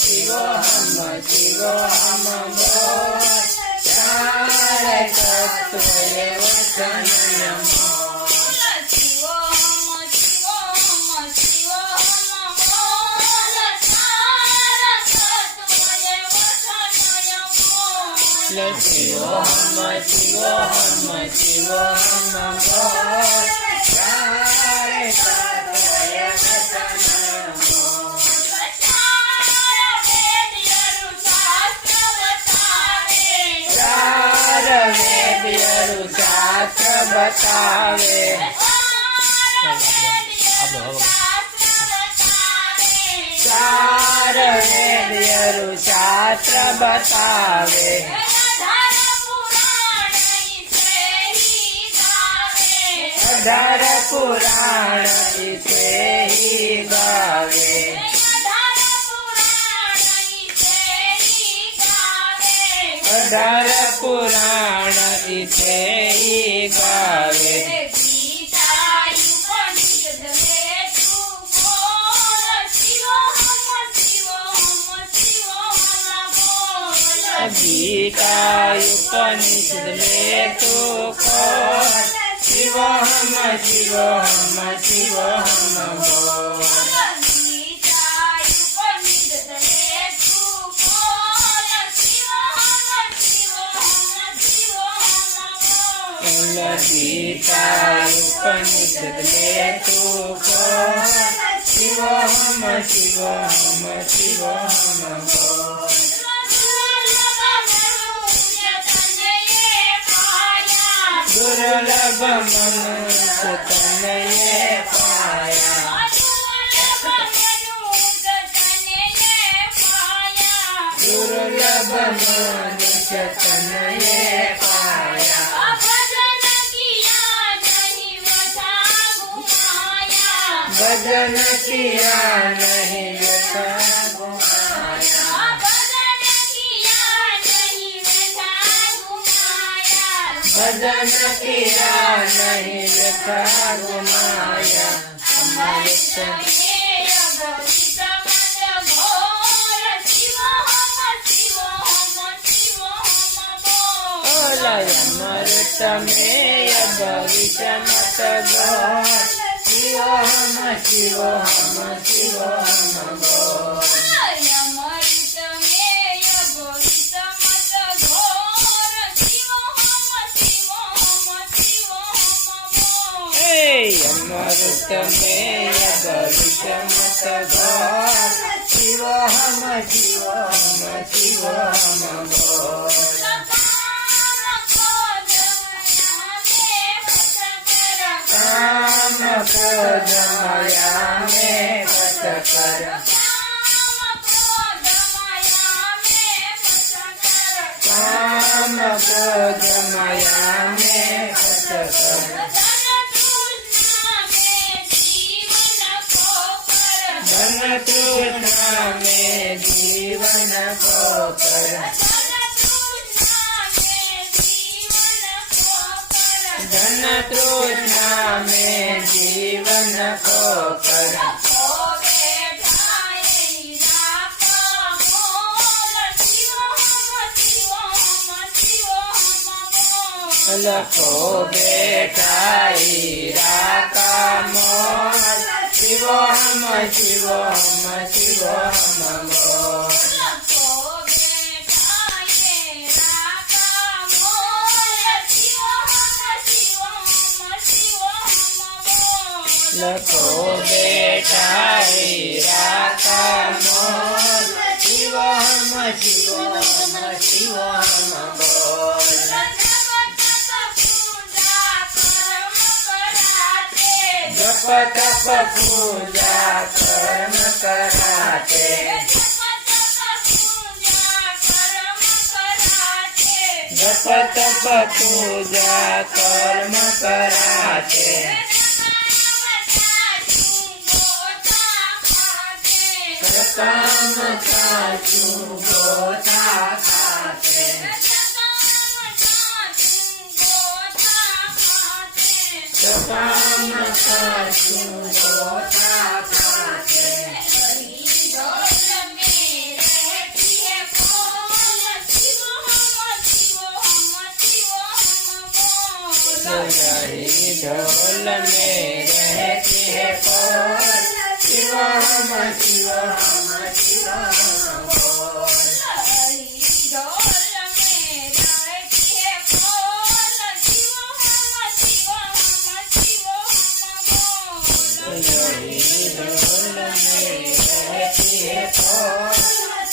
શિવોહમ શિવોહમ બોલ ચારે તત્વએ વસન નમો શિવોહમ શિવોહમ શિવોહમ બોલ ચારે તત્વએ વસન નમો ચાર વેદયરુ શાસ્ત્ર બતાવે ચાર વેદયરુ શાસ્ત્ર બતાવે અઢાર પુરાણ ઇસે હી ગાવે અઢાર પુરાણ ઇસે હી ગાવે गीता उपनिषद में तो खोल शिवोहम शिवोहम शिवोहम बोल गीता उपनिषद में तो खोल शिवोहम शिवोहम शिवोहम बोल दुर्लभ मनुष्य तनये पाया दुर्लभ मनुष्य तनये पाया भजन किया नहीं व्यथा घुमाया भजन किया नहीं व्यथा घुमाया अमृत में भविष्य मत गौर शिवोहम शिवोहम शिवोहम बोल अमृत में भविष्य मत गौर शिवोहम शिवोहम शिवोहम बोल काम क्रोध माया में पट कर काम क्रोध माया में पट कर धन तृष्णा में जीवन को कर धन तृष्णा में जीवन को कर लखो बेटा हीरा का मोल शिवोहम शिवोहम शिवोहम बोल लखो बेटा हीरा का मोल शिवोहम शिवोहम शिवोहम बोल जप तप पूजा कर्म कराते जप तप पूजा कर्म कराते काम काचू गोता खाते काम काचू गोता खाते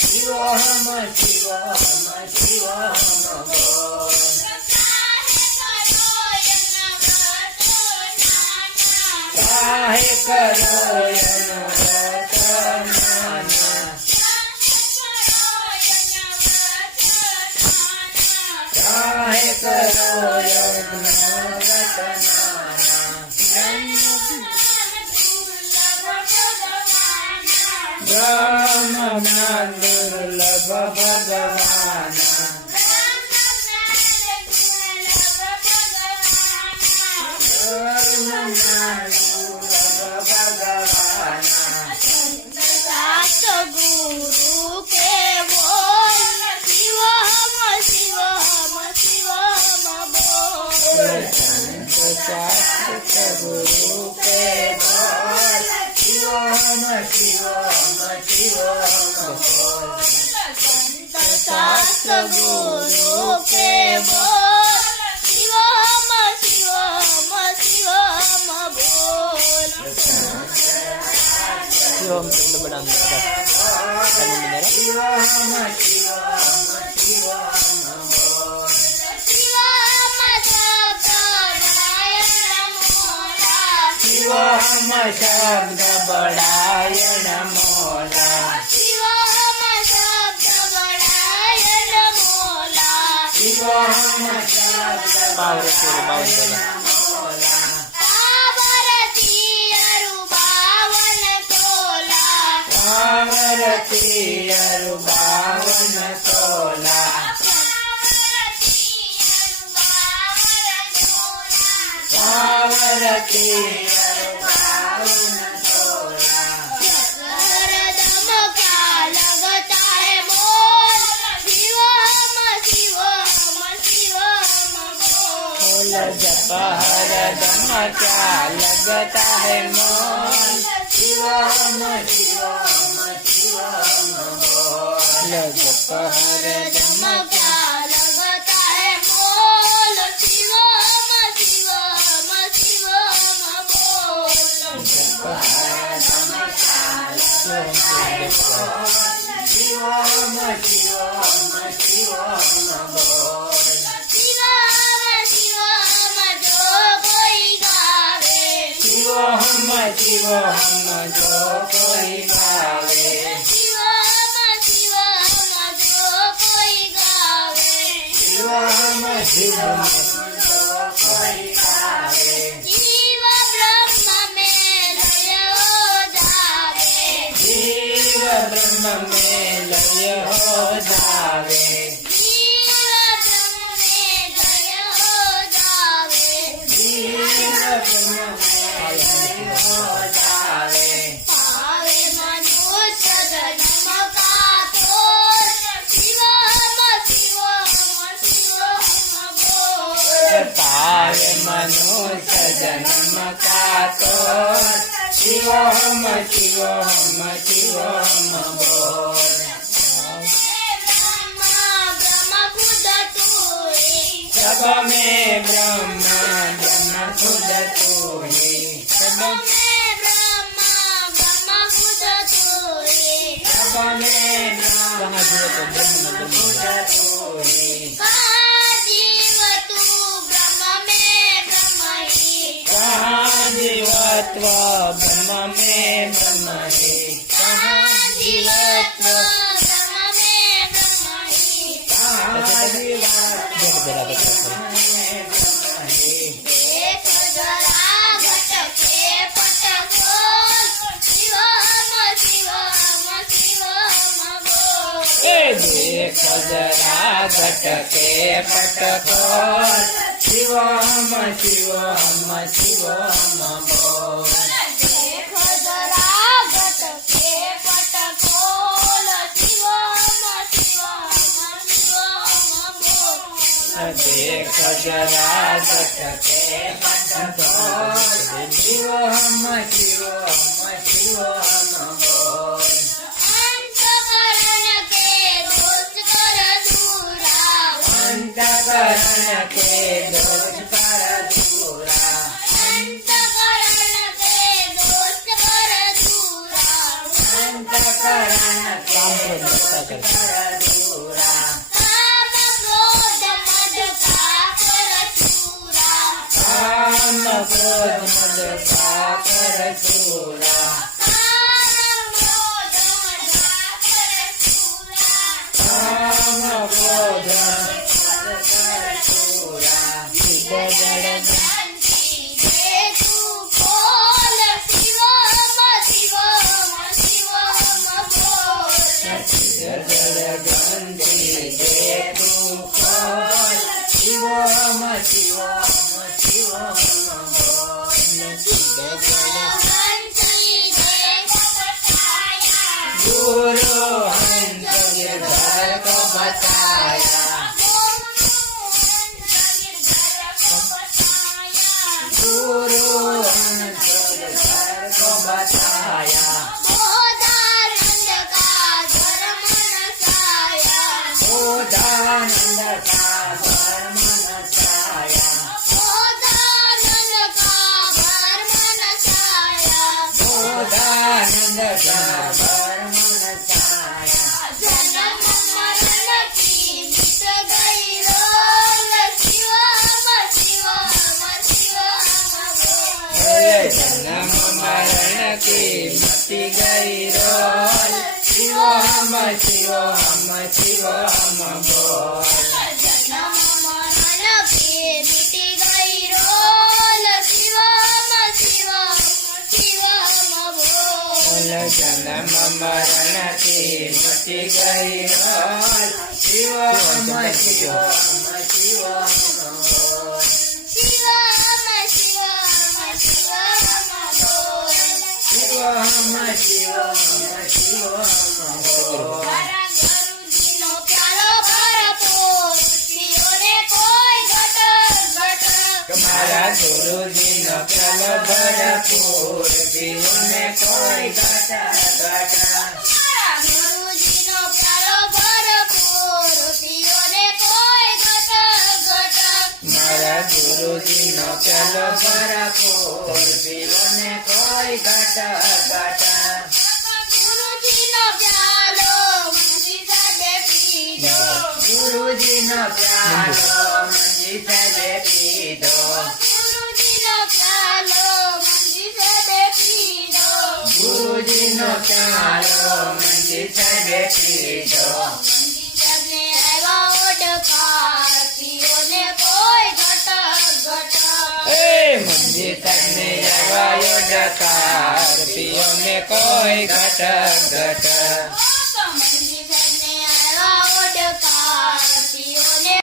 શિવોહમ શિવોહમ શિવોહમ બોલ કાહે કરો યજ્ઞ વ્રત નાના કાહે કરો યજ્ઞ વ્રત નાના બ્રહ્મ જ્ઞાન દુર્લભ ભગવાના गुरु के बोल शिवोहम शिवोहम शिवोहम बोल संत शास्त्र गुरु के बोल शिवोहम शिवोहम शिवोहम बोल संत शास्त्र गुरु के बोल शिवोहम शिवोहम शिवोहम बोल शिवम तुम बड़ा मेरा शिवोहम शिवोहम शिवोहम बोल शिवोहम शब्द बड़ायन मोला शिवोहम शब्द बड़ायन मोला शिवोहम शब्द बड़ायन मोला शिवोहम शब्द बड़ायन मोला पावरती अरुबावन तोला पावरती अरुबावन तोला पावरती अरुबावन तोला हरदम क्या लगता है बोल शिवोहम शिवोहम शिवोहम बोल जप हरदम क्या लगता है मोल शिवोहम शिवोहम शिवोहम बोल जप हरदम क्या लगता है बोल शिवोहम शिवोहम शिवोहम बोल जप हरदम क्या लगता है मोल शिवोहम शिवोहम शिवोहम बोल शिवोहम शिवोहम जो कोई गावे शिवोहम शिवोहम जो कोई गावे शिवोहम शिवोहम जो कोई गावे शिवोहम शिवोहम जो कोई गावे जीव ब्रह्म में लय हो जावे जीव ब्रह्म में लय हो जावे जीव ब्रह्म में लय हो जावे जीव ब्रह्म में लय हो जावे पावे मनुष्य जन्म का तोल शिवोहम शिवोहम शिवोहम बोल पावे मनुष्य जन्म का तो शिवोहम शिवोहम शिवोहम बोल ब्रह्म खुद तू ही सब में ब्रह्म ब्रह्म खुद तू ही सब ब्रह्म खुद तू ही सब में ब्रह्म खुद तू ही कहाँ जीव तू ब्रह्म में ब्रह्म ही कहाँ जीवत्व ब्रह्म में ब्रह्म है कहाँ जीवत्व ब्रह्म में ब्रह्म ही कहाँ जीवत्व ब्रह्म में ब्रह्म है देख जरा घट के पट खोल शिवोहम शिवोहम शिवोहम बोल देख जरा घट के पट खोल शिवोहम शिवोहम शिवोहम बोल देख जरा घट के पट खोल शिवोहम शिवोहम शिवोहम बोल देख जरा घट के पट खोल शिवोहम शिवोहम शिवोहम बोल अंतकरण के दोष कर दूरा अंतकरण के दोष कर दूरा अंतकरण के दोष कर दूरा अंतकरण के કામ ક્રોધ મદ કાકર ચૂરા કામ ક્રોધ ગુરુ હંસ गिरधर को बताया गुरु हंस गिरधर को बताया बोधानंद का धर्म नसाया बोधानंद का धर्म नसाया बोधानंद का धर्म नसाया जन्म मरण की मिट गई रोल शिवम शिवम शिवम बोल जन्म मरण की मिट गई रोल शिवम शिवम शिवम बोल जन्म मरण की मिट गई रोल शिवम शिवम शिवम बोल जन्म मरण की मिट गई रोल शिवम शिवम शिवम बोल शिवम शिवम शिवम बोल शिवम शिवम शिवम बोल गुरुजीનો પ્યાલો ભરપૂર પીઓને કોઈ ઘટ ઘટ મારા ગુરુજીનો પ્યાલો ભરપૂર પીઓને કોઈ ઘટ ઘટ મારા ગુરુજીનો પ્યાલો ભરપૂર પીઓને કોઈ ઘટ ઘટ મારા ગુરુજીનો પ્યાલો ભરપૂર પીઓને કોઈ ઘટ ઘટ ગુરુજીનો પ્યાલો મંજી સાહેબે પીધો ગુરુજીનો પ્યાલો મંજી સાહેબે પીધો ગુરુજીનો પ્યાલો મંજી સાહેબે પીધો ગુરુજીનો પ્યાલો મંજી સાહેબે પીધો મંજી સાહેબને આવ્યા ઓડકાર પીઓને કોઈ ઘટ ઘટ એ મંજી સાહેબને આવ્યા ઓડકાર પીઓને કોઈ ઘટ ઘટ મંજી સાહેબને આવ્યા ઓડકાર પીઓને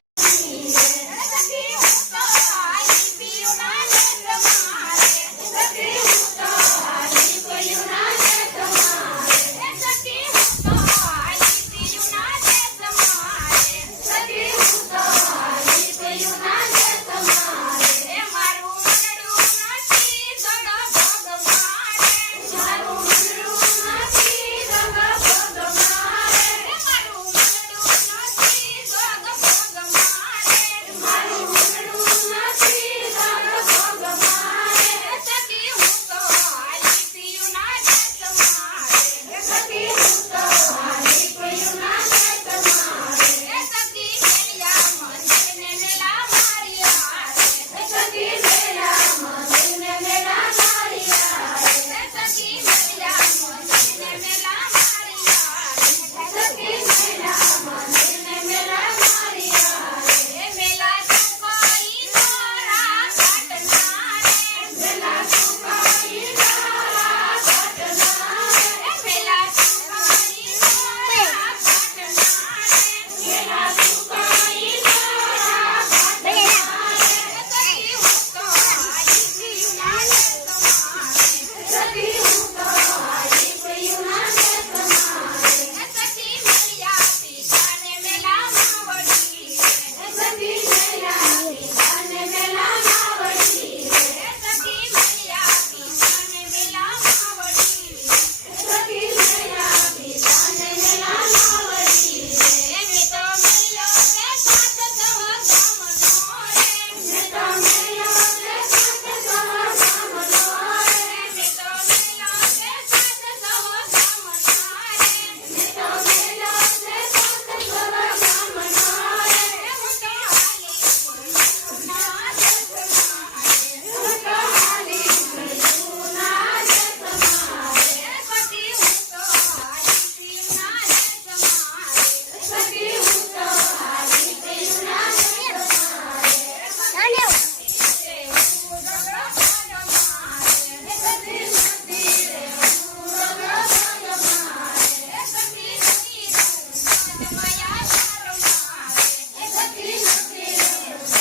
સખી